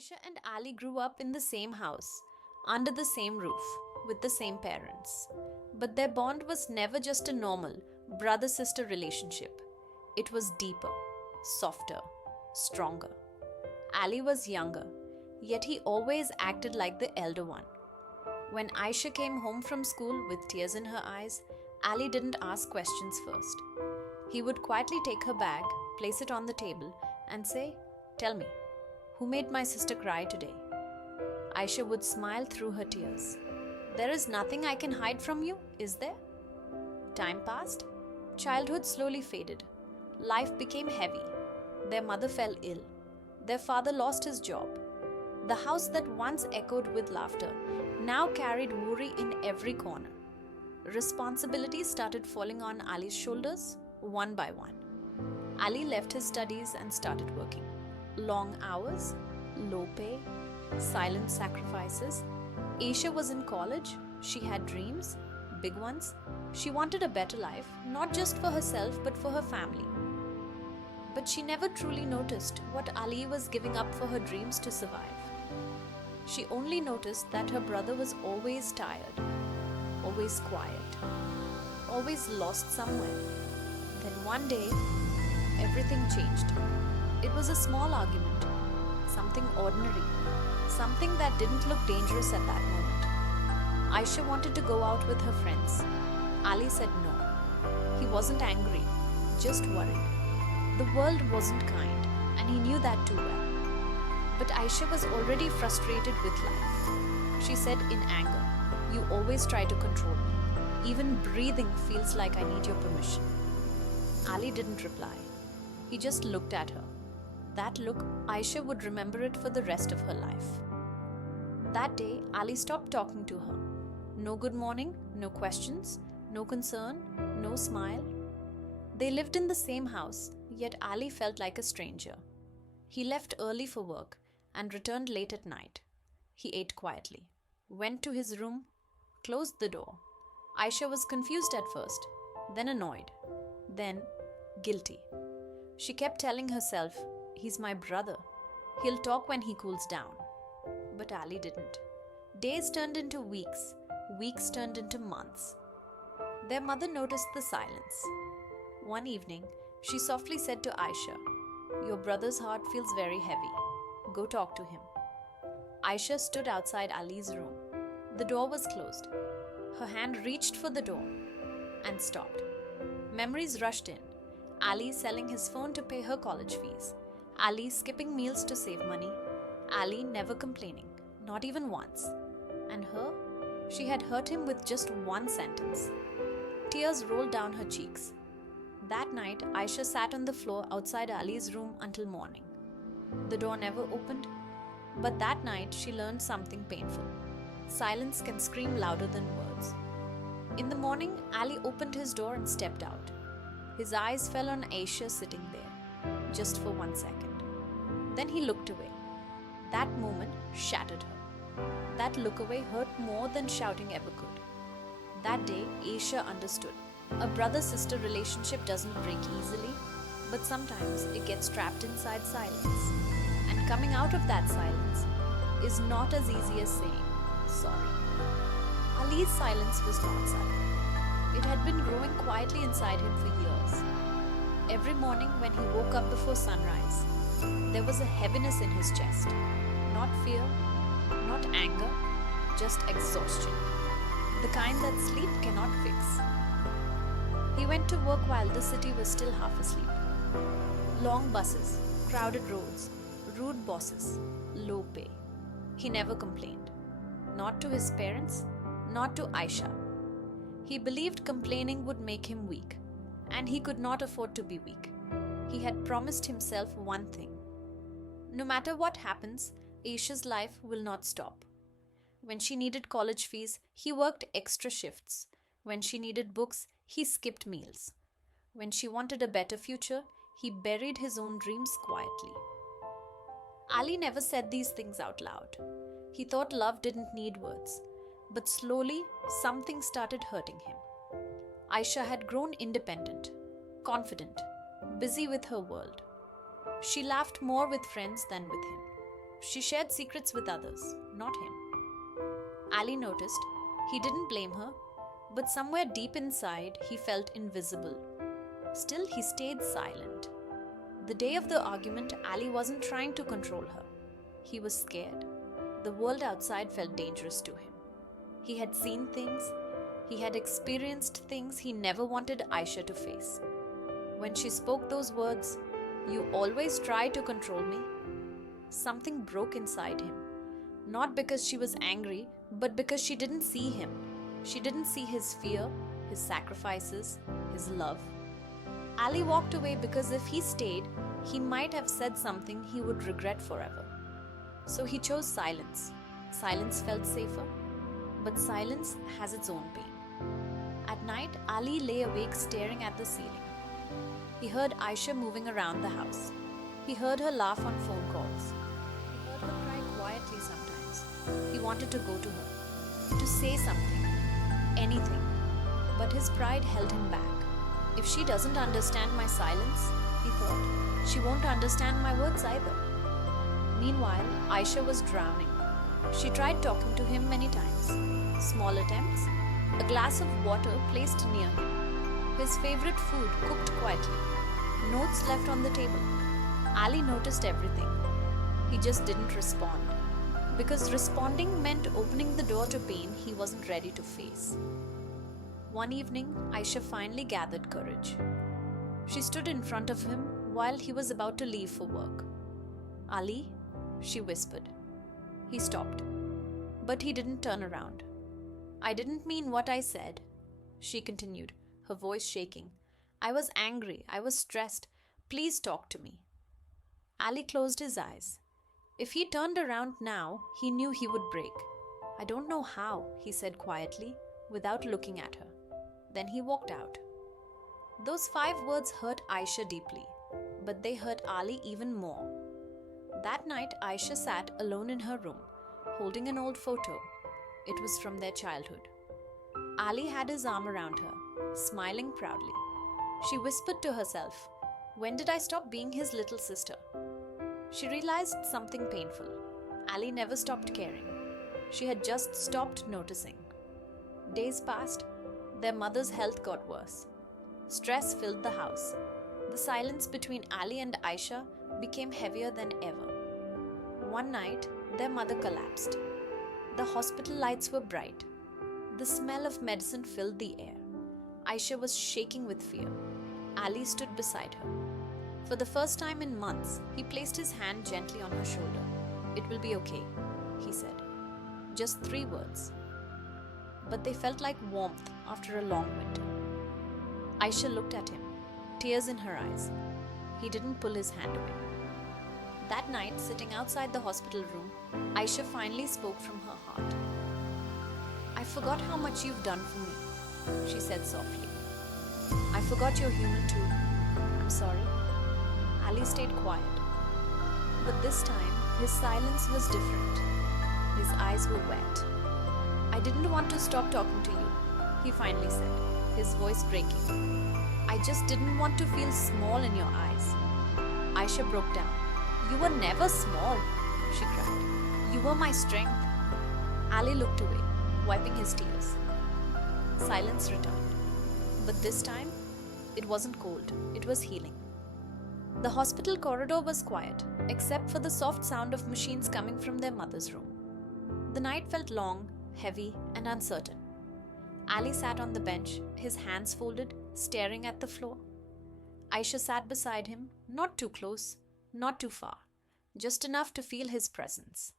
Aisha and Ali grew up in the same house, under the same roof, with the same parents. But their bond was never just a normal brother sister relationship. It was deeper, softer, stronger. Ali was younger, yet he always acted like the elder one. When Aisha came home from school with tears in her eyes, Ali didn't ask questions first. He would quietly take her bag, place it on the table, and say, "Tell me, who made my sister cry today?" Aisha would smile through her tears. "There is nothing I can hide from you, is there?" Time passed. Childhood slowly faded. Life became heavy. Their mother fell ill. Their father lost his job. The house that once echoed with laughter now carried worry in every corner. Responsibilities started falling on Ali's shoulders, one by one. Ali left his studies and started working. Long hours, low pay, silent sacrifices. Aisha was in college. She had dreams, big ones. She wanted a better life, not just for herself but for her family. But she never truly noticed what Ali was giving up for her dreams to survive. She only noticed that her brother was always tired, always quiet, always lost somewhere. Then one day, everything changed. It was a small argument, something ordinary, something that didn't look dangerous at that moment. Aisha wanted to go out with her friends. Ali said no. He wasn't angry, just worried. The world wasn't kind, and he knew that too well. But Aisha was already frustrated with life. She said in anger, "You always try to control me. Even breathing feels like I need your permission." Ali didn't reply. He just looked at her. That look, Aisha would remember it for the rest of her life. That day, Ali stopped talking to her. No good morning, no questions, no concern, no smile. They lived in the same house, yet Ali felt like a stranger. He left early for work and returned late at night. He ate quietly, went to his room, closed the door. Aisha was confused at first, then annoyed, then guilty. She kept telling herself, "He's my brother. He'll talk when he cools down." But Ali didn't. Days turned into weeks. Weeks turned into months. Their mother noticed the silence. One evening, she softly said to Aisha, "Your brother's heart feels very heavy. Go talk to him." Aisha stood outside Ali's room. The door was closed. Her hand reached for the door and stopped. Memories rushed in. Ali selling his phone to pay her college fees. Ali skipping meals to save money. Ali never complaining, not even once. And her? She had hurt him with just one sentence. Tears rolled down her cheeks. That night, Aisha sat on the floor outside Ali's room until morning. The door never opened, but that night she learned something painful. Silence can scream louder than words. In the morning, Ali opened his door and stepped out. His eyes fell on Aisha sitting there, just for 1 second. Then he looked away. That moment shattered her. That look away hurt more than shouting ever could. That day, Aisha understood. A brother-sister relationship doesn't break easily, but sometimes it gets trapped inside silence. And coming out of that silence is not as easy as saying, "Sorry." Ali's silence was not sudden. It had been growing quietly inside him for years. Every morning when he woke up before sunrise, there was a heaviness in his chest. Not fear, not anger, just exhaustion. The kind that sleep cannot fix. He went to work while the city was still half asleep. Long buses, crowded roads, rude bosses, low pay. He never complained. Not to his parents, not to Aisha. He believed complaining would make him weak, and he could not afford to be weak. He had promised himself one thing. No matter what happens, Aisha's life will not stop. When she needed college fees, he worked extra shifts. When she needed books, he skipped meals. When she wanted a better future, he buried his own dreams quietly. Ali never said these things out loud. He thought love didn't need words. But slowly, something started hurting him. Aisha had grown independent, confident, busy with her world. She laughed more with friends than with him. She shared secrets with others, not him. Ali noticed. He didn't blame her, but somewhere deep inside, he felt invisible. Still, he stayed silent. The day of the argument, Ali wasn't trying to control her. He was scared. The world outside felt dangerous to him. He had seen things, he had experienced things he never wanted Aisha to face. When she spoke those words, "You always try to control me," something broke inside him. Not because she was angry, but because she didn't see him. She didn't see his fear, his sacrifices, his love. Ali walked away because if he stayed, he might have said something he would regret forever. So he chose silence. Silence felt safer, but silence has its own pain. At night, Ali lay awake staring at the ceiling. He heard Aisha moving around the house. He heard her laugh on phone calls. He heard her cry quietly sometimes. He wanted to go to her, to say something, anything. But his pride held him back. If she doesn't understand my silence, he thought, she won't understand my words either. Meanwhile, Aisha was drowning. She tried talking to him many times. Small attempts, a glass of water placed near him, his favorite food cooked quietly, notes left on the table. Ali noticed everything. He just didn't respond. Because responding meant opening the door to pain he wasn't ready to face. One evening, Aisha finally gathered courage. She stood in front of him while he was about to leave for work. "Ali," she whispered. He stopped, but he didn't turn around. "I didn't mean what I said," she continued, her voice shaking. "I was angry. I was stressed. Please talk to me." Ali closed his eyes. If he turned around now, he knew he would break. "I don't know how," he said quietly, without looking at her. Then he walked out. Those 5 words hurt Aisha deeply, but they hurt Ali even more. That night, Aisha sat alone in her room, holding an old photo. It was from their childhood. Ali had his arm around her, smiling proudly. She whispered to herself, "When did I stop being his little sister?" She realized something painful. Ali never stopped caring. She had just stopped noticing. Days passed. Their mother's health got worse. Stress filled the house. The silence between Ali and Aisha became heavier than ever. One night, their mother collapsed. The hospital lights were bright. The smell of medicine filled the air. Aisha was shaking with fear. Ali stood beside her. For the first time in months, he placed his hand gently on her shoulder. "It will be okay," he said. Just 3 words. But they felt like warmth after a long winter. Aisha looked at him, tears in her eyes. He didn't pull his hand away. That night, sitting outside the hospital room, Aisha finally spoke from her heart. "I forgot how much you've done for me," she said softly. "I forgot you're human too. I'm sorry." Ali stayed quiet. But this time, his silence was different. His eyes were wet. "I didn't want to stop talking to you," he finally said, his voice breaking. "I just didn't want to feel small in your eyes." Aisha broke down. "You were never small," she cried. "You were my strength." Ali looked away, wiping his tears. Silence returned. But this time, it wasn't cold, it was healing. The hospital corridor was quiet, except for the soft sound of machines coming from their mother's room. The night felt long, heavy, and uncertain. Ali sat on the bench, his hands folded, staring at the floor. Aisha sat beside him, not too close, not too far, just enough to feel his presence.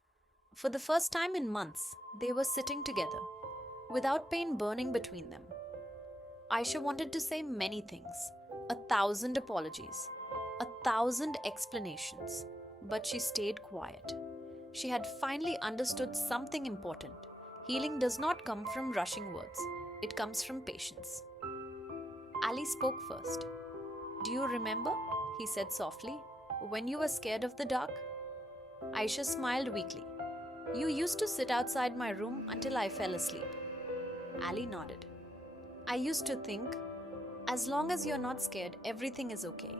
For the first time in months, they were sitting together, without pain burning between them. Aisha wanted to say many things, 1,000 apologies, 1,000 explanations, but she stayed quiet. She had finally understood something important. Healing does not come from rushing words, it comes from patience. Ali spoke first. "Do you remember," he said softly, "when you were scared of the dark?" Aisha smiled weakly. "You used to sit outside my room until I fell asleep." Ali nodded. "I used to think, as long as you're not scared, everything is okay."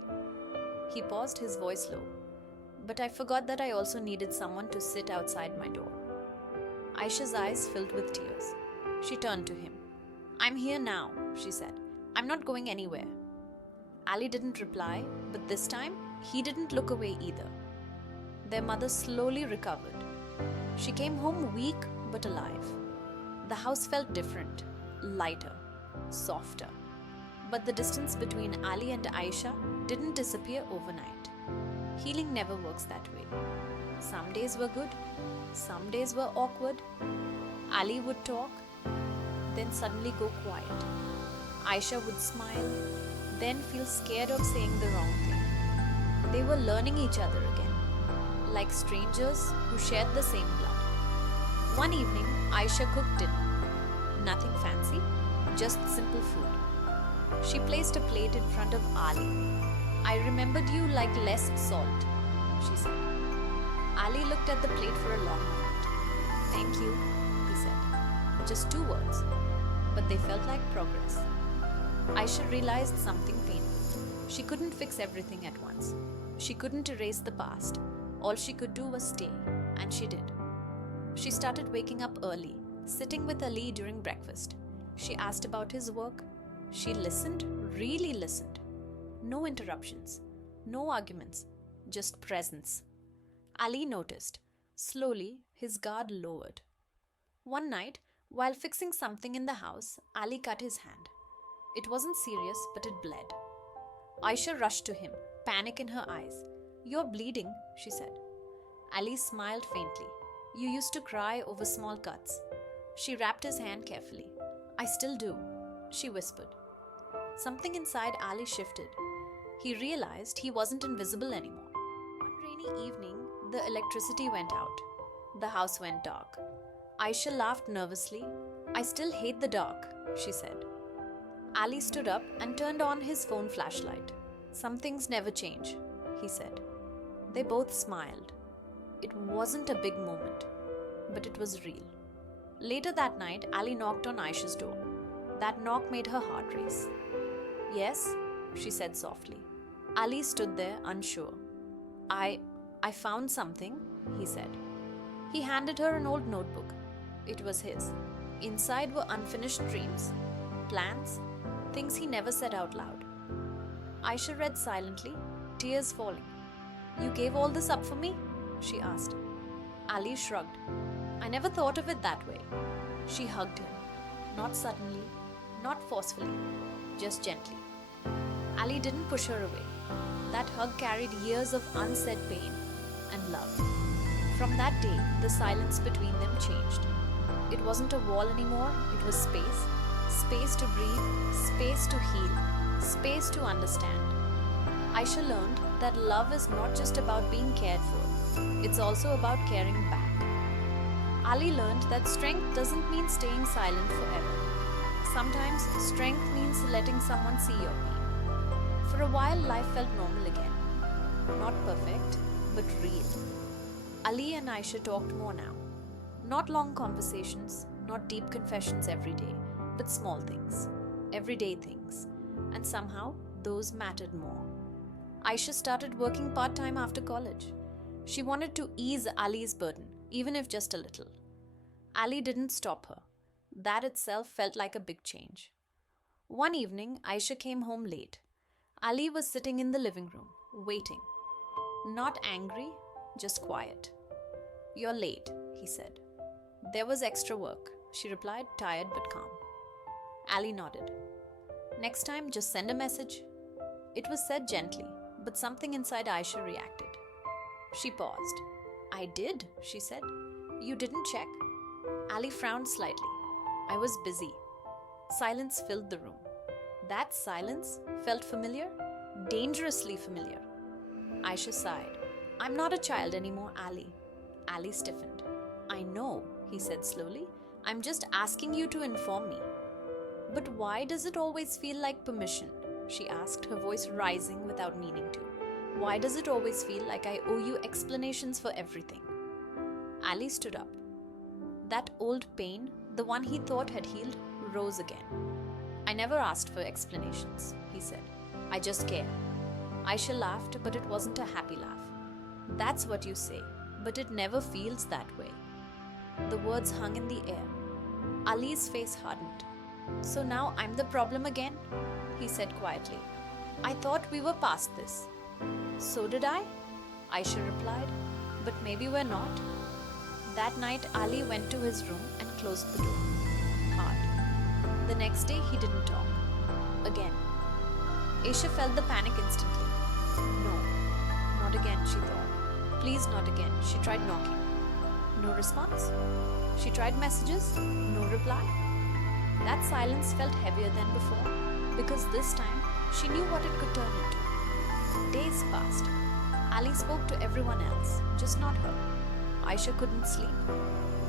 He paused, his voice low. But I forgot that I also needed someone to sit outside my door. Aisha's eyes filled with tears. She turned to him. I'm here now, she said. I'm not going anywhere. Ali didn't reply, but this time, he didn't look away either. Their mother slowly recovered. She came home weak but alive. The house felt different, lighter, softer. But the distance between Ali and Aisha didn't disappear overnight. Healing never works that way. Some days were good, some days were awkward. Ali would talk, then suddenly go quiet. Aisha would smile, then feel scared of saying the wrong thing. They were learning each other again, like strangers who shared the same blood. One evening, Aisha cooked dinner. Nothing fancy, just simple food. She placed a plate in front of Ali. I remembered you like less salt, she said. Ali looked at the plate for a long moment. Thank you, he said. Just 2 words, but they felt like progress. Aisha realized something painful. She couldn't fix everything at once. She couldn't erase the past. All she could do was stay, and she did. She started waking up early, sitting with Ali during breakfast. She asked about his work. She listened, really listened. No interruptions, no arguments, just presence. Ali noticed. Slowly, his guard lowered. One night, while fixing something in the house, Ali cut his hand. It wasn't serious, but it bled. Aisha rushed to him, panic in her eyes. You're bleeding, she said. Ali smiled faintly. You used to cry over small cuts. She wrapped his hand carefully. I still do, she whispered. Something inside Ali shifted. He realized he wasn't invisible anymore. One rainy evening, the electricity went out. The house went dark. Aisha laughed nervously. I still hate the dark, she said. Ali stood up and turned on his phone flashlight. Some things never change, he said. They both smiled. It wasn't a big moment, but it was real. Later that night, Ali knocked on Aisha's door. That knock made her heart race. Yes, she said softly. Ali stood there, unsure. I found something, he said. He handed her an old notebook. It was his. Inside were unfinished dreams, plans, things he never said out loud. Aisha read silently, tears falling. You gave all this up for me? She asked. Ali shrugged. I never thought of it that way. She hugged him. Not suddenly, not forcefully, just gently. Ali didn't push her away. That hug carried years of unsaid pain and love. From that day, the silence between them changed. It wasn't a wall anymore, it was space. Space to breathe, space to heal, space to understand. Aisha learned that love is not just about being cared for, it's also about caring back. Ali learned that strength doesn't mean staying silent forever. Sometimes strength means letting someone see your pain. For a while, life felt normal again. Not perfect, but real. Ali and Aisha talked more now. Not long conversations, not deep confessions every day, but small things, everyday things. And somehow, those mattered more. Aisha started working part-time after college. She wanted to ease Ali's burden, even if just a little. Ali didn't stop her. That itself felt like a big change. One evening, Aisha came home late. Ali was sitting in the living room, waiting. Not angry, just quiet. You're late, he said. There was extra work, she replied, tired but calm. Ali nodded. Next time, just send a message. It was said gently, but something inside Aisha reacted. She paused. I did, she said. You didn't check? Ali frowned slightly. I was busy. Silence filled the room. That silence felt familiar, dangerously familiar. Aisha sighed. I'm not a child anymore, Ali. Ali stiffened. I know, he said slowly. I'm just asking you to inform me. But why does it always feel like permission? She asked, her voice rising without meaning to. Why does it always feel like I owe you explanations for everything? Ali stood up. That old pain, the one he thought had healed, rose again. I never asked for explanations, he said. I just care. Aisha laughed, but it wasn't a happy laugh. That's what you say, but it never feels that way. The words hung in the air. Ali's face hardened. So now I'm the problem again? He said quietly. I thought we were past this. So did I? Aisha replied. But maybe we're not. That night, Ali went to his room and closed the door. Hard. The next day, he didn't talk. Again. Aisha felt the panic instantly. No, not again, she thought. Please, not again. She tried knocking. No response. She tried messages. No reply. That silence felt heavier than before, because this time she knew what it could turn into. Days passed. Ali spoke to everyone else, just not her. Aisha couldn't sleep.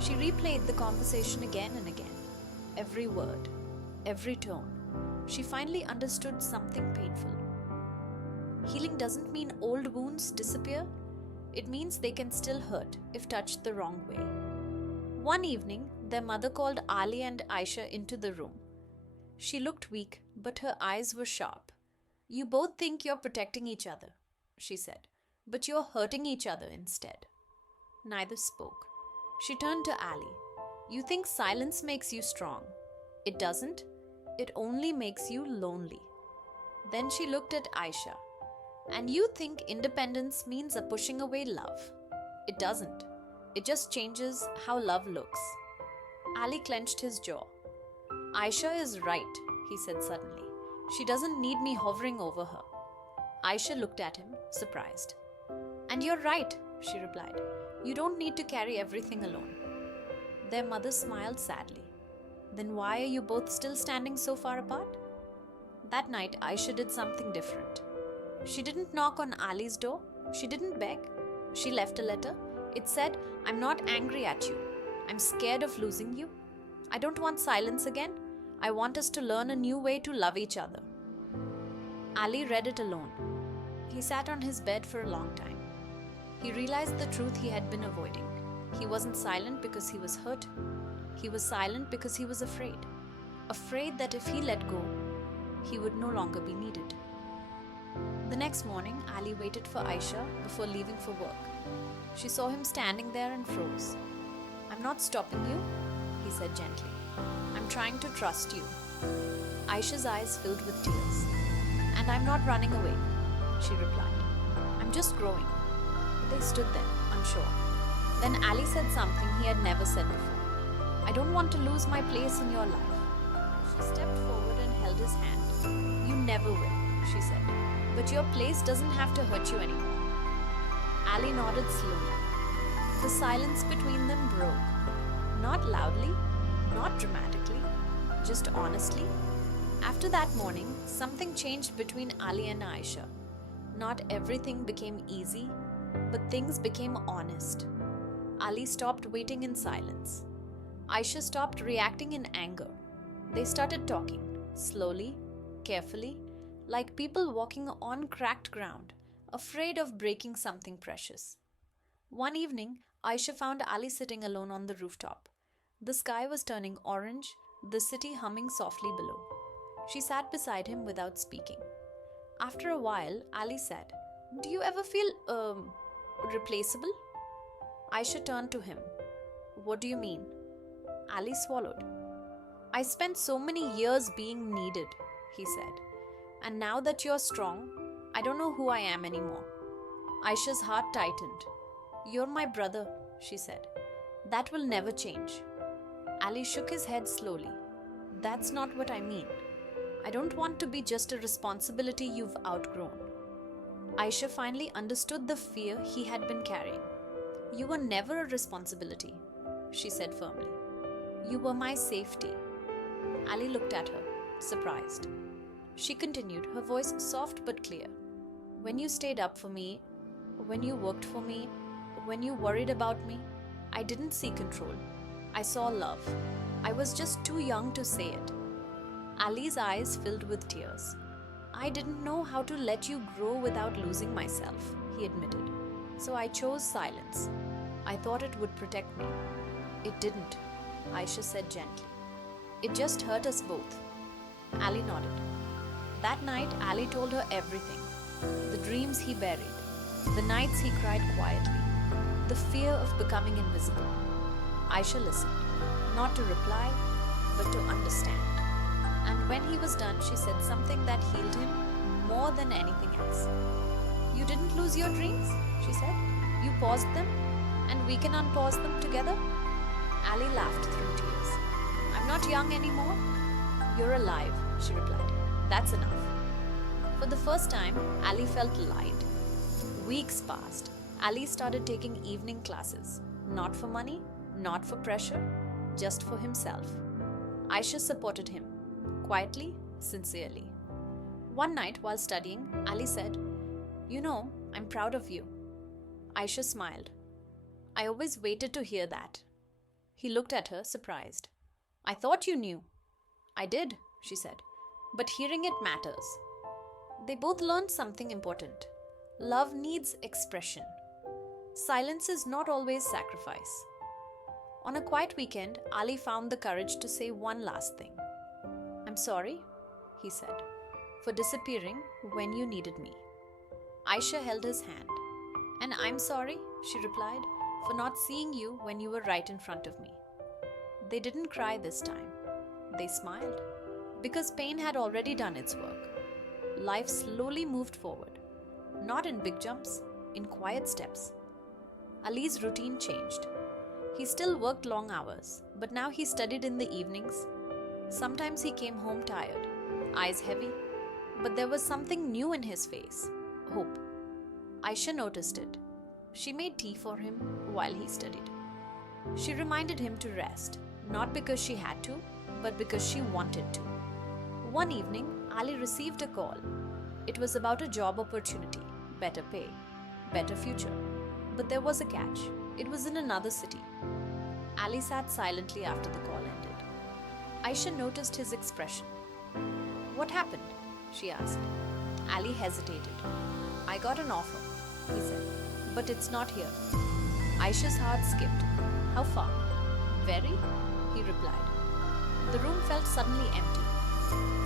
She replayed the conversation again and again. Every word, every tone. She finally understood something painful. Healing doesn't mean old wounds disappear. It means they can still hurt if touched the wrong way. One evening, their mother called Ali and Aisha into the room. She looked weak, but her eyes were sharp. You both think you're protecting each other, she said, but you're hurting each other instead. Neither spoke. She turned to Ali. You think silence makes you strong. It doesn't. It only makes you lonely. Then she looked at Aisha. And you think independence means a pushing away love. It doesn't. It just changes how love looks. Ali clenched his jaw. Aisha is right, he said suddenly. She doesn't need me hovering over her. Aisha looked at him, surprised. And you're right, she replied. You don't need to carry everything alone. Their mother smiled sadly. Then why are you both still standing so far apart? That night, Aisha did something different. She didn't knock on Ali's door. She didn't beg. She left a letter. It said, I'm not angry at you. I'm scared of losing you. I don't want silence again. I want us to learn a new way to love each other. Ali read it alone. He sat on his bed for a long time. He realized the truth he had been avoiding. He wasn't silent because he was hurt. He was silent because he was afraid. Afraid that if he let go, he would no longer be needed. The next morning, Ali waited for Aisha before leaving for work. She saw him standing there and froze. I'm not stopping you, he said gently. I'm trying to trust you. Aisha's eyes filled with tears. And I'm not running away, she replied. I'm just growing. They stood there, unsure. Then Ali said something he had never said before. I don't want to lose my place in your life. She stepped forward and held his hand. You never will, she said. But your place doesn't have to hurt you anymore. Ali nodded slowly. The silence between them broke. Not loudly, not dramatically, just honestly. After that morning, something changed between Ali and Aisha. Not everything became easy, but things became honest. Ali stopped waiting in silence. Aisha stopped reacting in anger. They started talking, slowly, carefully, like people walking on cracked ground, afraid of breaking something precious. One evening, Aisha found Ali sitting alone on the rooftop. The sky was turning orange, the city humming softly below. She sat beside him without speaking. After a while, Ali said, Do you ever feel, replaceable? Aisha turned to him. What do you mean? Ali swallowed. I spent so many years being needed, he said. And now that you're strong, I don't know who I am anymore. Aisha's heart tightened. You're my brother, she said. That will never change. Ali shook his head slowly. That's not what I mean. I don't want to be just a responsibility you've outgrown. Aisha finally understood the fear he had been carrying. You were never a responsibility, she said firmly. You were my safety. Ali looked at her, surprised. She continued, her voice soft but clear. When you stayed up for me, when you worked for me, when you worried about me, I didn't see control. I saw love. I was just too young to say it. Ali's eyes filled with tears. I didn't know how to let you grow without losing myself, he admitted. So I chose silence. I thought it would protect me. It didn't, Aisha said gently. It just hurt us both. Ali nodded. That night, Ali told her everything. The dreams he buried, The nights he cried quietly, the fear of becoming invisible. Aisha listened, not to reply, but to understand. And when he was done, she said something that healed him more than anything else. You didn't lose your dreams, she said. You paused them, and we can unpause them together. Ali laughed through tears. I'm not young anymore. You're alive, she replied. That's enough. For the first time, Ali felt light. Weeks passed. Ali started taking evening classes. Not for money, not for pressure, just for himself. Aisha supported him, quietly, sincerely. One night while studying, Ali said, You know, I'm proud of you. Aisha smiled. I always waited to hear that. He looked at her, surprised. I thought you knew. I did, she said, but hearing it matters. They both learned something important. Love needs expression. Silence is not always sacrifice. On a quiet weekend, Ali found the courage to say one last thing. I'm sorry, he said, for disappearing when you needed me. Aisha held his hand. And I'm sorry, she replied, for not seeing you when you were right in front of me. They didn't cry this time. They smiled. Because pain had already done its work. Life slowly moved forward. Not in big jumps, in quiet steps. Ali's routine changed. He still worked long hours, but now he studied in the evenings. Sometimes he came home tired, eyes heavy, but there was something new in his face, hope. Aisha noticed it. She made tea for him while he studied. She reminded him to rest, not because she had to, but because she wanted to. One evening, Ali received a call. It was about a job opportunity, better pay, better future. But there was a catch. It was in another city. Ali sat silently after the call ended. Aisha noticed his expression. What happened? She asked. Ali hesitated. I got an offer, he said, but it's not here. Aisha's heart skipped. How far? Very, he replied. The room felt suddenly empty.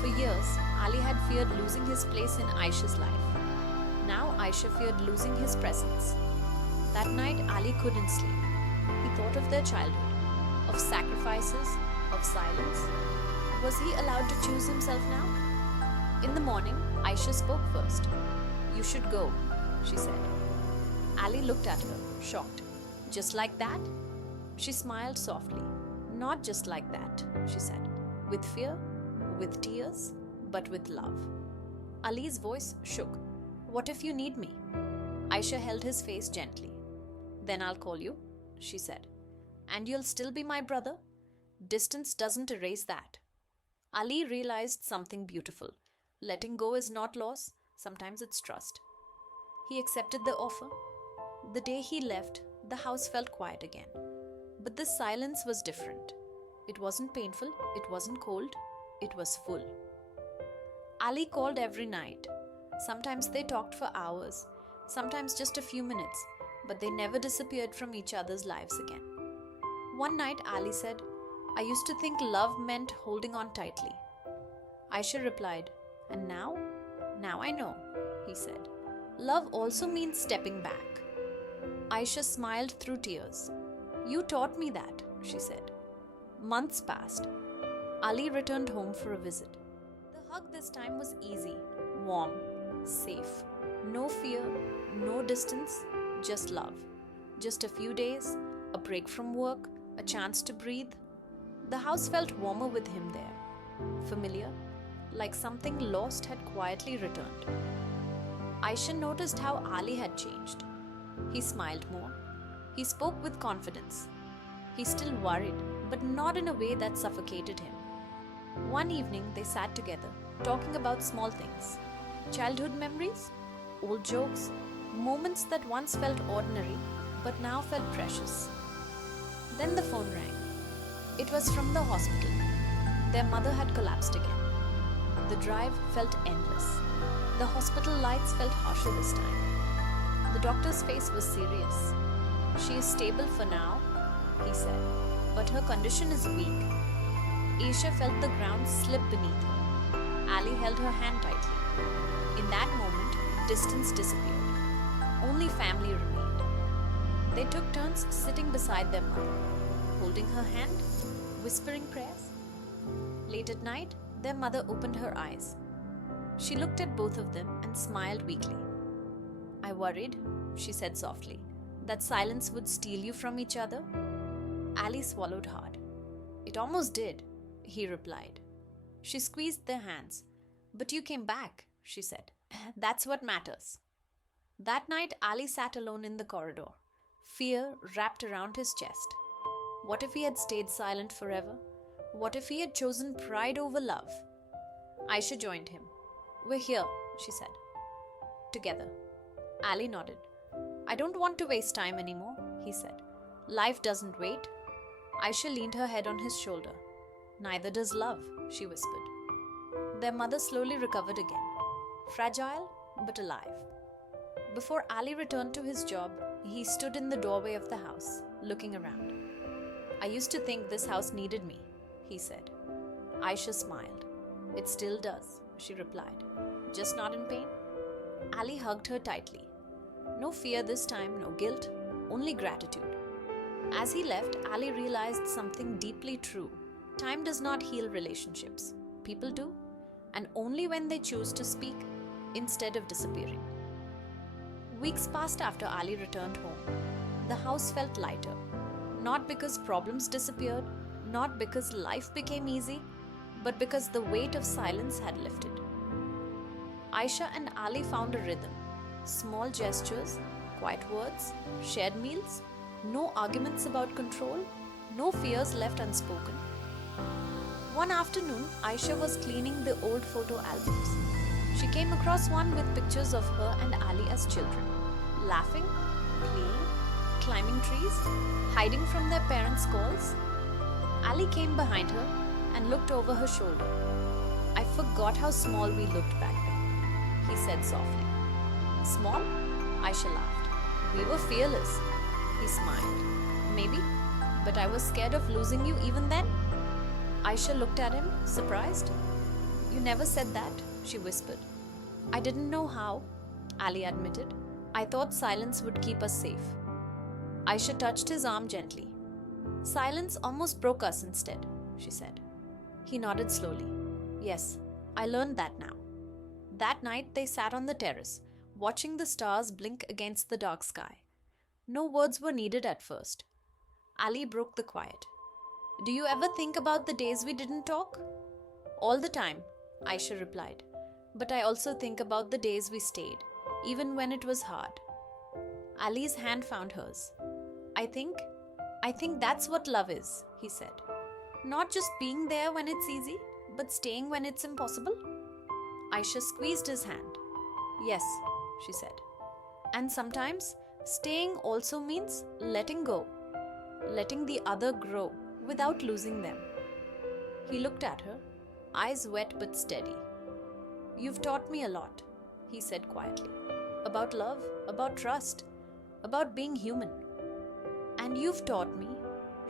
For years, Ali had feared losing his place in Aisha's life. Now Aisha feared losing his presence. That night, Ali couldn't sleep. He thought of their childhood, of sacrifices, of silence. Was he allowed to choose himself now? In the morning, Aisha spoke first. You should go, she said. Ali looked at her, shocked. Just like that? She smiled softly. Not just like that, she said. With fear, with tears, but with love. Ali's voice shook. What if you need me? Aisha held his face gently. Then I'll call you, she said. And you'll still be my brother? Distance doesn't erase that. Ali realized something beautiful. Letting go is not loss, sometimes it's trust. He accepted the offer. The day he left, the house felt quiet again. But the silence was different. It wasn't painful, it wasn't cold, it was full. Ali called every night. Sometimes they talked for hours, sometimes just a few minutes, but they never disappeared from each other's lives again. One night, Ali said, I used to think love meant holding on tightly. Aisha replied, and now? Now I know, he said. Love also means stepping back. Aisha smiled through tears. You taught me that, she said. Months passed. Ali returned home for a visit. The hug this time was easy, warm, safe. No fear, no distance, just love. Just a few days, a break from work, a chance to breathe. The house felt warmer with him there. Familiar, like something lost had quietly returned. Aisha noticed how Ali had changed. He smiled more. He spoke with confidence. He still worried, but not in a way that suffocated him. One evening, they sat together, talking about small things. Childhood memories, old jokes, moments that once felt ordinary, but now felt precious. Then the phone rang. It was from the hospital. Their mother had collapsed again. The drive felt endless. The hospital lights felt harsher this time. The doctor's face was serious. She is stable for now, he said, but her condition is weak. Aisha felt the ground slip beneath her. Ali held her hand tightly. In that moment, distance disappeared. Only family remained. They took turns sitting beside their mother, holding her hand, whispering prayers. Late at night, their mother opened her eyes. She looked at both of them and smiled weakly. "I worried," she said softly, "that silence would steal you from each other." Ali swallowed hard. "It almost did," he replied. She squeezed their hands. "But you came back," she said. "That's what matters." That night, Ali sat alone in the corridor, fear wrapped around his chest. What if he had stayed silent forever? What if he had chosen pride over love? Aisha joined him. "We're here," she said. "Together." Ali nodded. "I don't want to waste time anymore," he said. "Life doesn't wait." Aisha leaned her head on his shoulder. "Neither does love," she whispered. Their mother slowly recovered again, fragile but alive. Before Ali returned to his job, he stood in the doorway of the house, looking around. "I used to think this house needed me," he said. Aisha smiled. "It still does," she replied. "Just not in pain?" Ali hugged her tightly. No fear this time, no guilt, only gratitude. As he left, Ali realized something deeply true. Time does not heal relationships. People do, and only when they choose to speak instead of disappearing. Weeks passed after Ali returned home. The house felt lighter, not because problems disappeared, not because life became easy, but because the weight of silence had lifted. Aisha and Ali found a rhythm. Small gestures, quiet words, shared meals, no arguments about control, no fears left unspoken. One afternoon, Aisha was cleaning the old photo albums. She came across one with pictures of her and Ali as children, laughing, playing, climbing trees, hiding from their parents' calls. Ali came behind her and looked over her shoulder. "I forgot how small we looked back then," he said softly. "Small?" Aisha laughed. "We were fearless." He smiled. "Maybe, but I was scared of losing you even then." Aisha looked at him, surprised. "You never said that," she whispered. "I didn't know how," Ali admitted. "I thought silence would keep us safe." Aisha touched his arm gently. "Silence almost broke us instead," she said. He nodded slowly. "Yes, I learned that now." That night they sat on the terrace, watching the stars blink against the dark sky. No words were needed at first. Ali broke the quiet. "Do you ever think about the days we didn't talk?" "All the time," Aisha replied. "But I also think about the days we stayed, even when it was hard." Ali's hand found hers. I think that's what love is," he said. "Not just being there when it's easy, but staying when it's impossible." Aisha squeezed his hand. "Yes," she said. "And sometimes staying also means letting go, letting the other grow without losing them." He looked at her, eyes wet but steady. "You've taught me a lot," he said quietly. "About love, about trust, about being human." "And you've taught me,"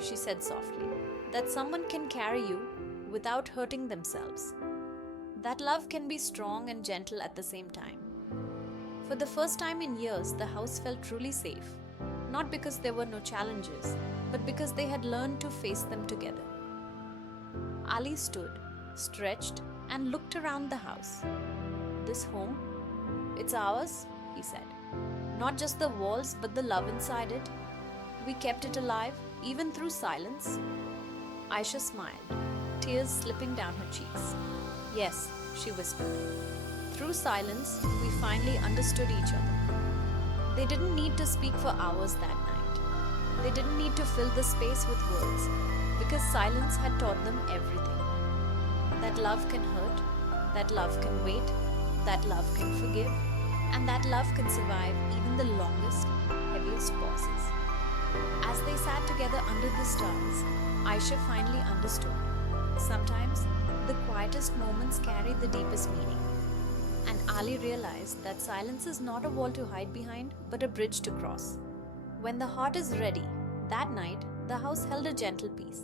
she said softly, "that someone can carry you without hurting themselves. That love can be strong and gentle at the same time." For the first time in years, the house felt truly safe, not because there were no challenges, but because they had learned to face them together. Ali stood, stretched, and looked around the house. "This home, it's ours," he said. "Not just the walls, but the love inside it. We kept it alive, even through silence." Aisha smiled, tears slipping down her cheeks. "Yes," she whispered. "Through silence, we finally understood each other." They didn't need to speak for hours that night. They didn't need to fill the space with words, because silence had taught them everything. That love can hurt, that love can wait, that love can forgive, and that love can survive even the longest, heaviest pauses. As they sat together under the stars, Aisha finally understood. Sometimes, the quietest moments carry the deepest meaning. And Ali realized that silence is not a wall to hide behind, but a bridge to cross. When the heart is ready, that night, the house held a gentle peace.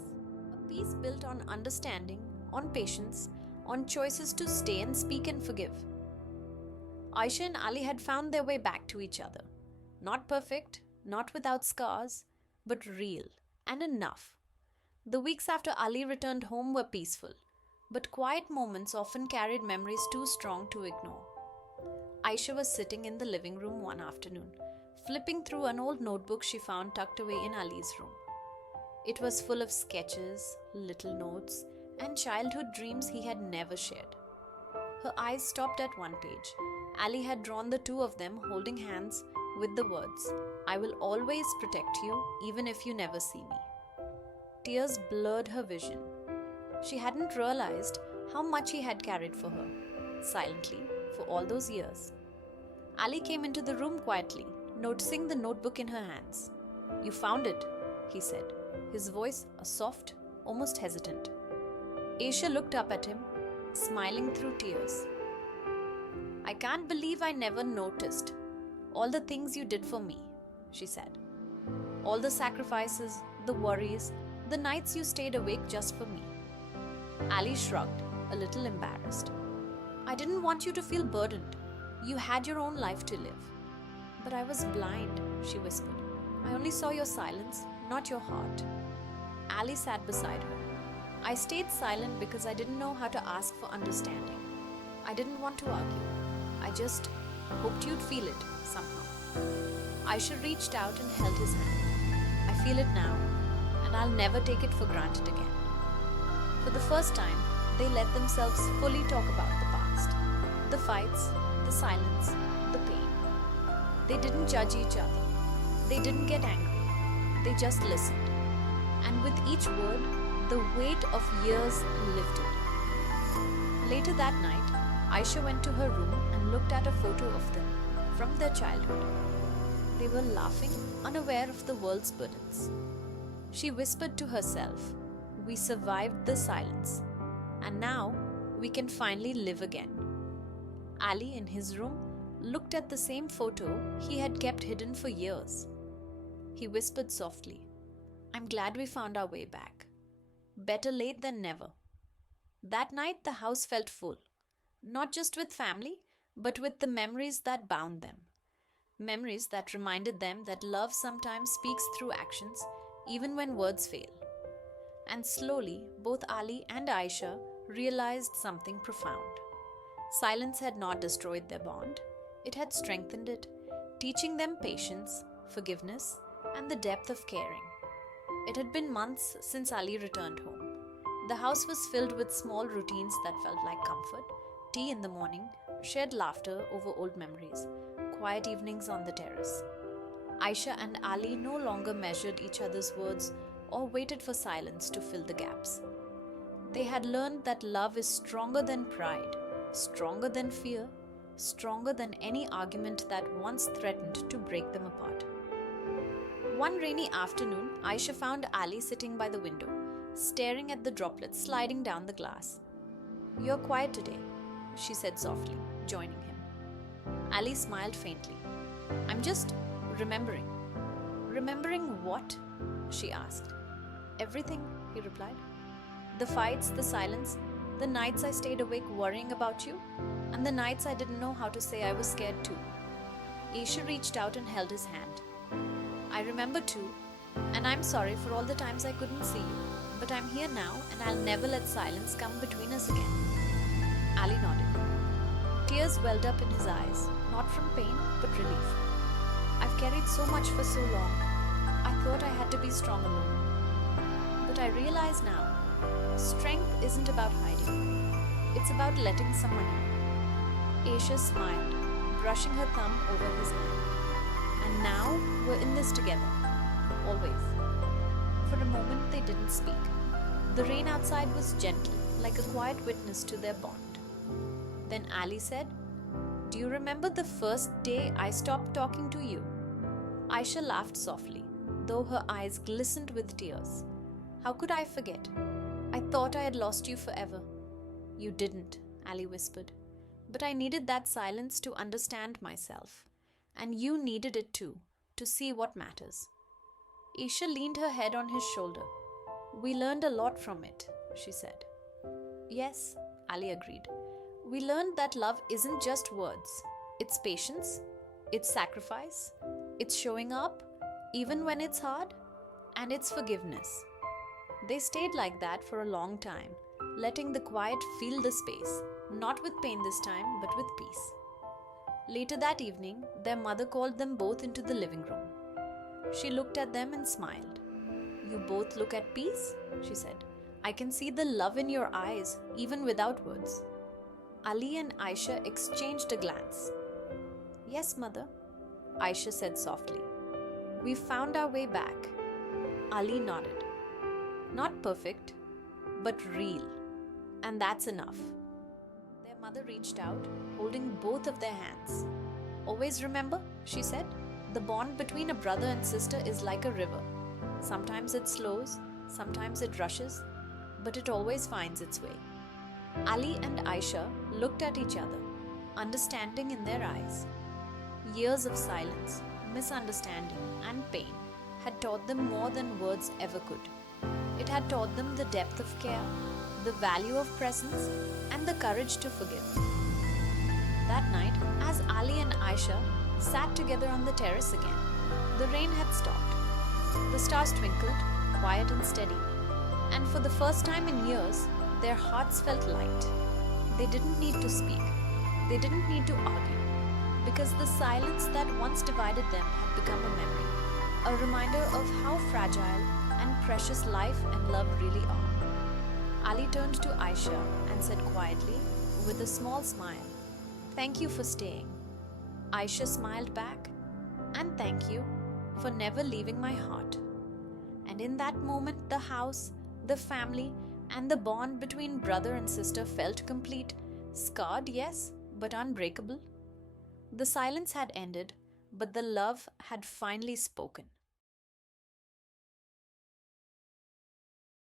A peace built on understanding, on patience, on choices to stay and speak and forgive. Aisha and Ali had found their way back to each other. Not perfect, not without scars, but real and enough. The weeks after Ali returned home were peaceful, but quiet moments often carried memories too strong to ignore. Aisha was sitting in the living room one afternoon, flipping through an old notebook she found tucked away in Ali's room. It was full of sketches, little notes, and childhood dreams he had never shared. Her eyes stopped at one page. Ali had drawn the two of them holding hands with the words, "I will always protect you even if you never see me." Tears blurred her vision. She hadn't realized how much he had carried for her, silently, for all those years. Ali came into the room quietly, noticing the notebook in her hands. "You found it," he said, his voice a soft, almost hesitant. Aisha looked up at him, smiling through tears. "I can't believe I never noticed. All the things you did for me," she said. "All the sacrifices, the worries, the nights you stayed awake just for me." Ali shrugged, a little embarrassed. "I didn't want you to feel burdened. You had your own life to live." "But I was blind," she whispered. "I only saw your silence, not your heart." Ali sat beside her. "I stayed silent because I didn't know how to ask for understanding. I didn't want to argue. I just hoped you'd feel it somehow." Aisha reached out and held his hand. "I feel it now, and I'll never take it for granted again." For the first time, they let themselves fully talk about the past. The fights, the silence, the pain. They didn't judge each other. They didn't get angry. They just listened. And with each word, the weight of years lifted. Later that night, Aisha went to her room and looked at a photo of them from their childhood. They were laughing, unaware of the world's burdens. She whispered to herself, "We survived the silence, and now we can finally live again." Ali, in his room, looked at the same photo he had kept hidden for years. He whispered softly, "I'm glad we found our way back. Better late than never." That night, the house felt full, not just with family, but with the memories that bound them. Memories that reminded them that love sometimes speaks through actions, even when words fail. And slowly, both Ali and Aisha realized something profound. Silence had not destroyed their bond, it had strengthened it, teaching them patience, forgiveness, and the depth of caring. It had been months since Ali returned home. The house was filled with small routines that felt like comfort: tea in the morning, shared laughter over old memories, quiet evenings on the terrace. Aisha and Ali no longer measured each other's words or waited for silence to fill the gaps. They had learned that love is stronger than pride, stronger than fear, stronger than any argument that once threatened to break them apart. One rainy afternoon, Aisha found Ali sitting by the window, staring at the droplets sliding down the glass. "You're quiet today," she said softly, joining him. Ali smiled faintly. "I'm just remembering." "Remembering what?" she asked. "Everything," he replied. "The fights, the silence, the nights I stayed awake worrying about you, and the nights I didn't know how to say I was scared too." Aisha reached out and held his hand. "I remember too, and I'm sorry for all the times I couldn't see you, but I'm here now and I'll never let silence come between us again." Ali nodded. Tears welled up in his eyes, not from pain, but relief. "I've carried so much for so long. I thought I had to be strong alone. But I realize now, strength isn't about hiding. It's about letting someone in." Aisha smiled, brushing her thumb over his hand. "And now we're in this together. Always." For a moment they didn't speak. The rain outside was gentle, like a quiet witness to their bond. Then Ali said, "Do you remember the first day I stopped talking to you?" Aisha laughed softly, though her eyes glistened with tears. "How could I forget? I thought I had lost you forever." "You didn't," Ali whispered. "But I needed that silence to understand myself. And you needed it too, to see what matters." Aisha leaned her head on his shoulder. "We learned a lot from it," she said. "Yes," Ali agreed. "We learned that love isn't just words. It's patience, it's sacrifice, It's showing up, even when it's hard, and it's forgiveness. They stayed like that for a long time, letting the quiet fill the space, not with pain this time, but with peace. Later that evening, their mother called them both into the living room. She looked at them and smiled. "You both look at peace," she said. "I can see the love in your eyes, even without words." Ali and Aisha exchanged a glance. "Yes, mother," Aisha said softly. "We found our way back." Ali nodded. "Not perfect, but real. And that's enough." Their mother reached out, holding both of their hands. "Always remember," she said, "the bond between a brother and sister is like a river. Sometimes it slows, sometimes it rushes, but it always finds its way." Ali and Aisha looked at each other, understanding in their eyes. Years of silence, misunderstanding, and pain had taught them more than words ever could. It had taught them the depth of care, the value of presence, and the courage to forgive. That night, as Ali and Aisha sat together on the terrace again, the rain had stopped. The stars twinkled, quiet and steady, and for the first time in years, their hearts felt light. They didn't need to speak. They didn't need to argue, because the silence that once divided them had become a memory, a reminder of how fragile and precious life and love really are. Ali turned to Aisha and said quietly, with a small smile, "Thank you for staying." Aisha smiled back, "And thank you for never leaving my heart." And in that moment, the house, the family, and the bond between brother and sister felt complete, scarred, yes, but unbreakable. The silence had ended, but the love had finally spoken.